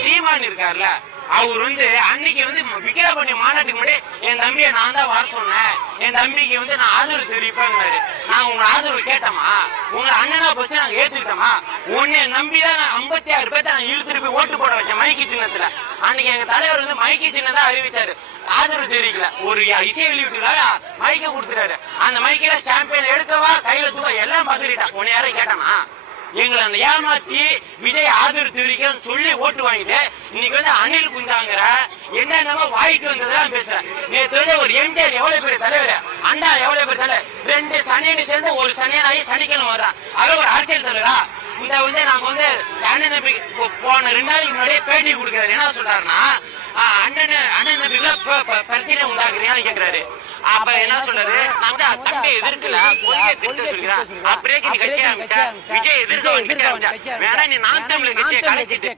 சீமான் இருக்காருல்ல, அவர் வந்து அன்னைக்கு வந்து விக்கிரவாண்டி மாநாட்டுக்கு முன்னாடி என் தம்பியை நான் தான் வர சொன்னேன், என் தம்பிக்கு வந்து நான் ஆதரவு தெரிவிப்பேங்கிறாரு. நாங்க உங்க ஆதரவு கேட்டோமா? உங்க அண்ணனா போச்சு நாங்க ஏத்துக்கிட்டோமா? உன்னை நம்பிதான் நான் 56 பேர்த்த நான் இழுத்துட்டு போய் ஓட்டு போட வச்சேன் மைக்கி சின்னத்துல. அன்னைக்கு எங்க தலைவர் வந்து மைக்கி சின்னம் தான் அறிவிச்சாரு, ஆதரவு தெரிவிக்கல. ஒரு இசை வெளியீட்டுக்காக மைக்க கொடுத்துட்டாரு. அந்த மைக்கில சாம்பியன் எடுக்கவா கையில தூக்க எல்லாம் பதறிட்டா. உன்னை யாரையும் கேட்டானா? எங்களை அந்த ஏமாத்தி விஜய் ஆதரவு தெரிவிக்க சொல்லி ஓட்டு வாங்கிட்டு இன்னைக்கு வந்து அனில் குஞ்சாங்கிற என்னென்னமோ வாய்க்கு வந்ததெல்லாம் பேசுற. நேற்று வந்து ஒரு எம்ஜிஆர் எவ்வளவு பெரிய தலைவர், அண்ணா எவ்வளவு பெரிய தலைவர், 2 சனியனு சேர்ந்து ஒரு சனியனாகி சனிக்கிழமை வர்றான். அவர் ஒரு அரசியல் தலைவரா? இந்த வந்து நாங்க வந்து அண்ணன் தம்பி போன 2 நாளைக்கு முன்னாடியே பேட்டி கொடுக்குறாரு. என்ன சொல்றாருன்னா, அண்ணன் தம்பிக்குள்ள பிரச்சனை உண்டாக்குறீங்கன்னு கேக்குறாரு. அப்ப என்ன சொல்றாரு, நான் வந்து தம்பியை எதிர்க்கல, கொள்கை திட்ட சொல்கிறேன். அப்படியே நீ கட்சி ஆரம்பிச்சா விஜய் எதிர்க்க வேணா, நீ நான் தமிழ் கட்சியை கலைச்சிட்டு